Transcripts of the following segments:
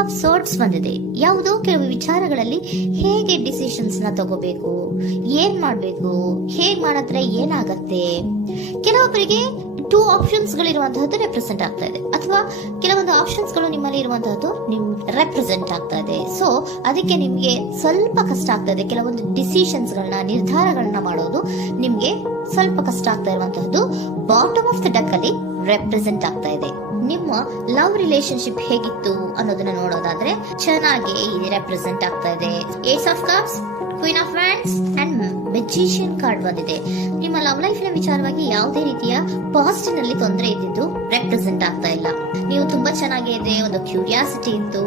Of swords ಬಂದಿದೆ. ಯಾವುದೋ ಕೆಲವು ವಿಚಾರಗಳಲ್ಲಿ ಹೇಗೆ ಡಿಸಿಷನ್ಸ್ ನ ತಗೋಬೇಕು, ಏನ್ ಮಾಡ್ಬೇಕು, ಹೇಗ್ ಮಾಡಿದ್ರೆ ಏನಾಗತ್ತೆ. ಕೆಲವೊಬ್ಬರಿಗೆ 2 ಆಪ್ಷನ್ಸ್ ಗಳಿರುವಂತಹದ್ದು ರೆಪ್ರೆಸೆಂಟ್ ಆಗ್ತಾ ಇದೆ, ಅಥವಾ ಕೆಲವೊಂದು ಆಪ್ಷನ್ಸ್ ಗಳು ನಿಮ್ಮಲ್ಲಿ ಇರುವಂತಹದ್ದು ರೆಪ್ರೆಸೆಂಟ್ ಆಗ್ತಾ ಇದೆ. ಸೊ ಅದಕ್ಕೆ ನಿಮ್ಗೆ ಸ್ವಲ್ಪ ಕಷ್ಟ ಆಗ್ತಾ ಇದೆ. ಕೆಲವೊಂದು ಡಿಸಿಷನ್ಸ್ ಗಳನ್ನ, ನಿರ್ಧಾರಗಳನ್ನ ಮಾಡೋದು ನಿಮ್ಗೆ ಸ್ವಲ್ಪ ಕಷ್ಟ ಆಗ್ತಾ ಇರುವಂತಹದ್ದು ಬಾಟಮ್ ಆಫ್ ದ ಡಕ್ ಅಲ್ಲಿ ರೆಪ್ರೆಸೆಂಟ್ ಆಗ್ತಾ ಇದೆ. ನಿಮ್ಮ ಲವ್ ರಿಲೇಶನ್ಶಿಪ್ ಹೇಗಿತ್ತು ಅನ್ನೋದನ್ನ ನೋಡೋದಾದ್ರೆ ಚೆನ್ನಾಗಿ ಇಲ್ಲಿ ರೆಪ್ರೆಸೆಂಟ್ ಆಗ್ತಾ ಇದೆ. Ace of cups, queen of wands and magician card ಬಂದಿದೆ. ನಿಮ್ಮ ಲವ್ ಲೈಫ್ ನ ವಿಚಾರವಾಗಿ ಯಾವುದೇ ರೀತಿಯ ಪಾಸಿಟಿವ್ ನಲ್ಲಿ ತೊಂದರೆ ಇದ್ದಿದ್ದು ರೆಪ್ರೆಸೆಂಟ್ ಆಗ್ತಾ ಇಲ್ಲ. ನೀವು ತುಂಬಾ ಚೆನ್ನಾಗಿದೆ, ಒಂದು ಕ್ಯೂರಿಯಾಸಿಟಿ ಇತ್ತು,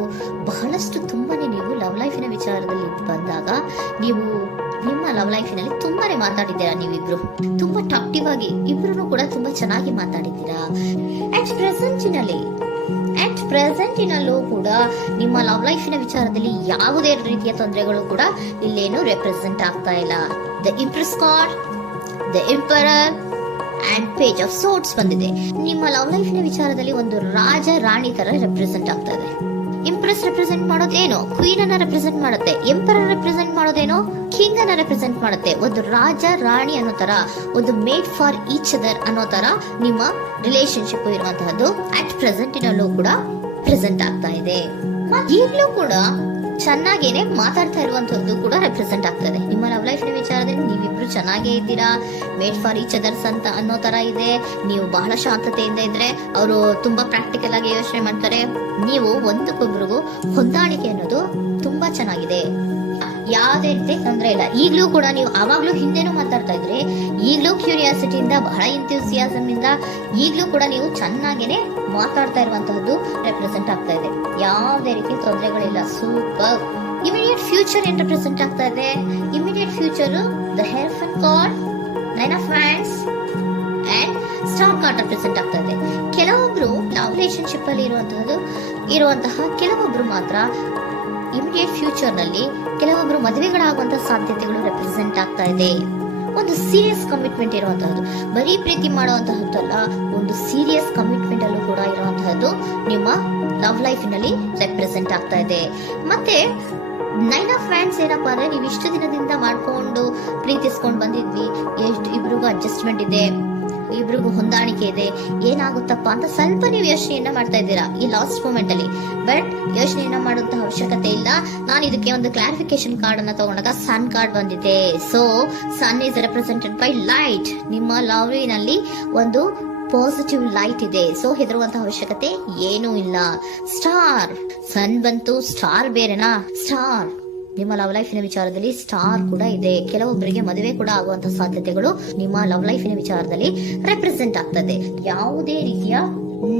ಬಹಳಷ್ಟು ತುಂಬಾನೇ ನೀವು ಲವ್ ಲೈಫಿನ ವಿಚಾರದಲ್ಲಿ ಬಂದಾಗ ನೀವು ನಿಮ್ಮ ಲವ್ ಲೈಫಿನಲ್ಲಿ ತುಂಬಾನೇ ಮಾತಾಡಿದ್ದೀರಾ. ನೀವಿಬ್ರು ತುಂಬಾ ಟಾಕ್ಟಿವ್ ಆಗಿ ಇಬ್ರು ಕೂಡ ತುಂಬಾ ಚೆನ್ನಾಗಿ ಮಾತಾಡಿದ್ದೀರಾ. ಅಟ್ ಪ್ರೆಸೆಂಟಿನಲ್ಲೂ ಕೂಡ ನಿಮ್ಮ ಲವ್ ಲೈಫಿನ ವಿಚಾರದಲ್ಲಿ ಯಾವುದೇ ರೀತಿಯ ತೊಂದರೆಗಳು ಕೂಡ ಇಲ್ಲೇನು ರೆಪ್ರೆಸೆಂಟ್ ಆಗ್ತಾ ಇಲ್ಲ. The Impress card, the emperor and page of swords ಬಂದಿದೆ. ನಿಮ್ಮ ಲವ್ ಲೈಫಿನ ವಿಚಾರದಲ್ಲಿ ಒಂದು ರಾಜ ರಾಣಿ ತರ ರೆಪ್ರೆಸೆಂಟ್ ಆಗ್ತಾ ಇದೆ. ಇಂಪ್ರೆಸ್ ರೆಪ್ರೆಸೆಂಟ್ ಮಾಡೋದೇನೋ ಕ್ವೀನ್ ಅನ್ನ ರೆಪ್ರೆಸೆಂಟ್ ಮಾಡುತ್ತೆ, ಎಂಪರರ್ ರೆಪ್ರೆಸೆಂಟ್ ಮಾಡೋದೇನೋ ಕಿಂಗ್ ಅನ್ನ ರೆಪ್ರೆಸೆಂಟ್ ಮಾಡುತ್ತೆ. ಒಂದು ರಾಜ ರಾಣಿ ಅನ್ನೋ ತರ, ಒಂದು ಮೇಡ್ ಫಾರ್ ಈಚ್ ಅದರ್ ಅನ್ನೋ ತರ ನಿಮ್ಮ ರಿಲೇಶನ್ಶಿಪ್ ಇರುವಂತಹದ್ದು ಅಟ್ ಪ್ರೆಸೆಂಟಿನಲ್ಲೂ ಕೂಡ ಪ್ರೆಸೆಂಟ್ ಆಗ್ತಾ ಇದೆ. ಈಗಲೂ ಕೂಡ ಚೆನ್ನಾಗೇನೆ ಮಾತಾಡ್ತಾ ಇರುವಂತಹದ್ದು ಕೂಡ ರೆಪ್ರೆಸೆಂಟ್ ಆಗ್ತದೆ. ನಿಮ್ಮ ಲವ್ ಲೈಫ್ ನ ವಿಚಾರದಲ್ಲಿ ನೀವಿಬ್ರು ಚೆನ್ನಾಗೇ ಇದ್ದೀರಾ, ಮೇಡ್ ಫಾರ್ ಈಚ್ ಅದರ್ಸ್ ಅಂತ ಅನ್ನೋ ತರ ಇದೆ. ನೀವು ಬಹಳ ಶಾಂತತೆಯಿಂದ ಇದ್ರೆ ಅವರು ತುಂಬಾ ಪ್ರಾಕ್ಟಿಕಲ್ ಆಗಿ ಯೋಚನೆ ಮಾಡ್ತಾರೆ. ನೀವು ಒಂದಕ್ಕೊಬ್ರಿಗೂ ಹೊಂದಾಣಿಕೆ ಅನ್ನೋದು ತುಂಬಾ ಚೆನ್ನಾಗಿದೆ, ಯಾವುದೇ ರೀತಿ ತೊಂದರೆ ಇಲ್ಲ. ಈಗಲೂ ಕೂಡ ನೀವು ಆವಾಗ್ಲೂ ಹಿಂದೆನೂ ಮಾತಾಡ್ತಾ ಇದ್ರಿ, ಈಗಲೂ ಕ್ಯೂರಿಯಾಸಿಟಿಯಿಂದ, ಬಹಳ ಇಂಥ್ಯೂಸಿಯಾಸಮ್ ಇಂದ ಈಗಲೂ ಕೂಡ ನೀವು ಚೆನ್ನಾಗೇನೆ ಮಾತಾಡ್ತಾ ಇರುವಂತಹದ್ದು ರೆಪ್ರೆಸೆಂಟ್ ಆಗ್ತಾ ಇದೆ. ಯಾವುದೇ ರೀತಿ ತೊಂದರೆಗಳಿಲ್ಲ, ಸೂಪರ್. ಇಮಿಡಿಯೇಟ್ ಫ್ಯೂಚರ್ ಏನ್ ರೆಪ್ರೆಸೆಂಟ್ ಆಗ್ತಾ ಇದೆ? Immediate future the hierophant card, nine of hands and star card represent ಆಗ್ತಾ ಇದೆ. ಕೆಲವೊಬ್ರು ಲವ್ ರಿಲೇಶನ್ಶಿಪ್ ಅಲ್ಲಿ ಇರುವಂತಹ ಕೆಲವೊಬ್ರು ಮಾತ್ರ ಇಮಿಡಿಯೇಟ್ ಫ್ಯೂಚರ್ ನಲ್ಲಿ ಕೆಲವೊಬ್ರು ಮದುವೆಗಳಾಗುವಂತಹ ಸಾಧ್ಯತೆಗಳು ರೆಪ್ರೆಸೆಂಟ್ ಆಗ್ತಾ ಇದೆ. ಒಂದು ಸೀರಿಯಸ್ ಕಮಿಟ್ಮೆಂಟ್ ಇರುವಂತಹದ್ದು, ಬರೀ ಪ್ರೀತಿ ಮಾಡುವಂತಹದ್ದಲ್ಲ, ಒಂದು ಸೀರಿಯಸ್ ಕಮಿಟ್ಮೆಂಟ್ ಅಲ್ಲೂ ಕೂಡ ಇರುವಂತಹದ್ದು ನಿಮ್ಮ ಲವ್ ಲೈಫ್ ನಲ್ಲಿ ರೆಪ್ರೆಸೆಂಟ್ ಆಗ್ತಾ ಇದೆ. ಮತ್ತೆ ನೈನ್ ಆಫ್ ಹ್ಯಾಂಡ್ಸ್ ಏನಪ್ಪಾ ಅಂದ್ರೆ, ನೀವು ಇಷ್ಟು ದಿನದಿಂದ ಮಾಡ್ಕೊಂಡು ಪ್ರೀತಿಸ್ಕೊಂಡು ಬಂದಿದ್ವಿ, ಇಬ್ರಿಗೂ ಅಡ್ಜಸ್ಟ್ಮೆಂಟ್ ಇದೆ, ಇಬ್ರಿಗೂ ಹೊಂದಾಣಿಕೆ ಇದೆ, ಏನಾಗುತ್ತಪ್ಪ ಅಂತ ಸ್ವಲ್ಪ ನೀವು ಯೋಚನೆಯನ್ನ ಮಾಡ್ತಾ ಇದ್ದೀರಾ ಈ ಲಾಸ್ಟ್ ಮೂಮೆಂಟ್ ಅಲ್ಲಿ. ಬಟ್ ಯೋಚನೆಯನ್ನ ಮಾಡುವಂತ ಅವಶ್ಯಕತೆ ಇಲ್ಲ. ನಾನು ಇದಕ್ಕೆ ಒಂದು ಕ್ಲಾರಿಫಿಕೇಶನ್ ಕಾರ್ಡ್ ಅನ್ನ ತಗೊಂಡಾಗ ಸನ್ ಕಾರ್ಡ್ ಬಂದಿದೆ. So sun is represented by light. ನಿಮ್ಮ ಲವ್ ನಲ್ಲಿ ಒಂದು ಪಾಸಿಟಿವ್ ಲೈಟ್ ಇದೆ. ಸೊ ಹೆದರುವಂತಹ ಅವಶ್ಯಕತೆ ಏನೂ ಇಲ್ಲ. ಸ್ಟಾರ್, ಸನ್ ಬಂತು, ಸ್ಟಾರ್ ಬೇರೆನಾ? ಸ್ಟಾರ್ ನಿಮ್ಮ ಲವ್ ಲೈಫಿನ ವಿಚಾರದಲ್ಲಿ ಸ್ಟಾರ್ ಕೂಡ ಇದೆ. ಕೆಲವೊಬ್ಬರಿಗೆ ಮದುವೆ ಕೂಡ ಆಗುವಂತಹ ಸಾಧ್ಯತೆಗಳು ನಿಮ್ಮ ಲವ್ ಲೈಫಿನ ವಿಚಾರದಲ್ಲಿ ರೆಪ್ರೆಸೆಂಟ್ ಆಗ್ತದೆ. ಯಾವುದೇ ರೀತಿಯ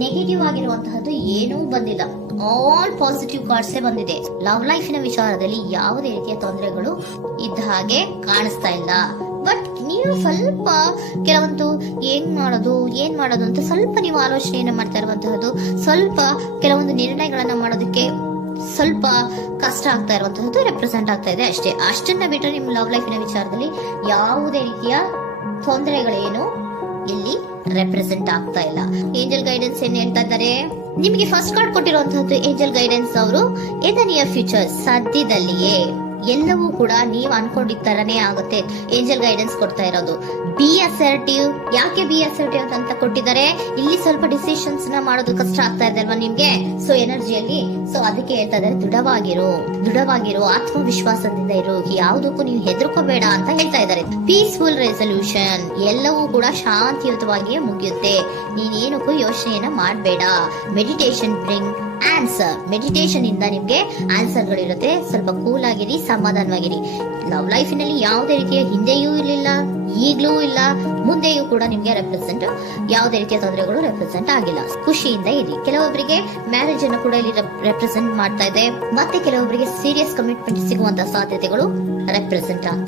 ನೆಗೆಟಿವ್ ಆಗಿರುವಂತಹದ್ದು ಏನೂ ಬಂದಿಲ್ಲ, ಆಲ್ ಪಾಸಿಟಿವ್ ಕಾರ್ಡ್ಸ್ ಬಂದಿದೆ. ಲವ್ ಲೈಫಿನ ವಿಚಾರದಲ್ಲಿ ಯಾವುದೇ ರೀತಿಯ ತೊಂದರೆಗಳು ಇದ್ದ ಹಾಗೆ ಕಾಣಿಸ್ತಾ ಇಲ್ಲ. ಬಟ್ ನೀವು ಸ್ವಲ್ಪ ಕೆಲವೊಂದು ಏನ್ ಮಾಡೋದು ಅಂತ ಸ್ವಲ್ಪ ನೀವು ಆಲೋಚನೆಯನ್ನ ಮಾಡ್ತಾ ಇರುವಂತಹದ್ದು, ಸ್ವಲ್ಪ ಕೆಲವೊಂದು ನಿರ್ಣಯಗಳನ್ನ ಮಾಡೋದಕ್ಕೆ ಸ್ವಲ್ಪ ಕಷ್ಟ ಆಗ್ತಾ ಇರುವಂತಹದ್ದು ರೆಪ್ರೆಸೆಂಟ್ ಆಗ್ತಾ ಇದೆ ಅಷ್ಟೇ. ಅಷ್ಟನ್ನ ಬಿಟ್ಟರೆ ನಿಮ್ಮ ಲವ್ ಲೈಫಿನ ವಿಚಾರದಲ್ಲಿ ಯಾವುದೇ ರೀತಿಯ ತೊಂದರೆಗಳೇನು ಇಲ್ಲಿ ರೆಪ್ರೆಸೆಂಟ್ ಆಗ್ತಾ ಇಲ್ಲ. ಏಂಜಲ್ ಗೈಡೆನ್ಸ್ ಏನ್ ಹೇಳ್ತಾ ಇದ್ದಾರೆ? ನಿಮಗೆ ಫಸ್ಟ್ ಕಾರ್ಡ್ ಕೊಟ್ಟಿರುವಂತಹದ್ದು ಏಂಜಲ್ ಗೈಡೆನ್ಸ್ ಅವರು ಇನ್ ದ ನಿಯರ್ ಫ್ಯೂಚರ್, ಸದ್ಯದಲ್ಲಿಯೇ ಎಲ್ಲವೂ ಕೂಡ ನೀವು ಅನ್ಕೊಂಡಿದ್ದ ತರನೇ ಆಗುತ್ತೆ. ಏಂಜಲ್ ಗೈಡೆನ್ಸ್ ಕೊಡ್ತಾ ಇರೋದು ಬಿ ಅಸರ್ಟಿವ್. ಯಾಕೆ ಬಿ ಅಸರ್ಟಿವ್ ಅಂತ ಕೊಟ್ಟಿದ್ದಾರೆ? ಇಲ್ಲಿ ಸ್ವಲ್ಪ ಡಿಸಿಷನ್ಸ್ ನ ಮಾಡೋದು ಕಷ್ಟ ಆಗ್ತಾ ಇದೆ ಅಲ್ವಾ ನಿಮ್ಗೆ, ಸೊ ಎನರ್ಜಿಯಲ್ಲಿ. ಸೊ ಅದಕ್ಕೆ ಹೇಳ್ತಾ ಇದ್ದಾರೆ ದೃಢವಾಗಿರೋ ಆತ್ಮವಿಶ್ವಾಸದಿಂದ ಇರೋ, ಯಾವುದಕ್ಕೂ ನೀವು ಹೆದರ್ಕೋಬೇಡ ಅಂತ ಹೇಳ್ತಾ ಇದ್ದಾರೆ. ಪೀಸ್ಫುಲ್ ರೆಸಲ್ಯೂಷನ್, ಎಲ್ಲವೂ ಕೂಡ ಶಾಂತಿಯುತವಾಗಿಯೇ ಮುಗಿಯುತ್ತೆ, ನೀನೇನಕ್ಕೂ ಯೋಚನೆಯನ್ನ ಮಾಡಬೇಡ. ಮೆಡಿಟೇಷನ್ ಬ್ರಿಂಗ್ ಆನ್ಸರ್, ಮೆಡಿಟೇಷನ್ ಇಂದ ನಿಮ್ಗೆ ಆನ್ಸರ್ ಗಳಿರುತ್ತೆ. ಸ್ವಲ್ಪ ಕೂಲ್ ಆಗಿರಿ, ಸಮಾಧಾನವಾಗಿರಿ. ಲವ್ ಲೈಫಿನಲ್ಲಿ ಯಾವುದೇ ರೀತಿಯ ಹಿಂದೆಯೂ ಇರಲಿಲ್ಲ, ಈಗ್ಲೂ ಇಲ್ಲ, ಮುಂದೆಯೂ ಕೂಡ ನಿಮ್ಗೆ ಯಾವುದೇ ರೀತಿಯ ತೊಂದರೆಗಳು ರೆಪ್ರೆಸೆಂಟ್ ಆಗಿಲ್ಲ. ಖುಷಿಯಿಂದ ಇರಿ. ಕೆಲವೊಬ್ಬರಿಗೆ ಮ್ಯಾರೇಜ್ ಅನ್ನು ಕೂಡ ಇಲ್ಲಿ ರೆಪ್ರೆಸೆಂಟ್ ಮಾಡ್ತಾ ಇದೆ. ಮತ್ತೆ ಕೆಲವೊಬ್ಬರಿಗೆ ಸೀರಿಯಸ್ ಕಮಿಟ್ಮೆಂಟ್ ಸಿಗುವಂತಹ ಸಾಧ್ಯತೆಗಳು ರೆಪ್ರೆಸೆಂಟ್ ಆಗ್ತಾ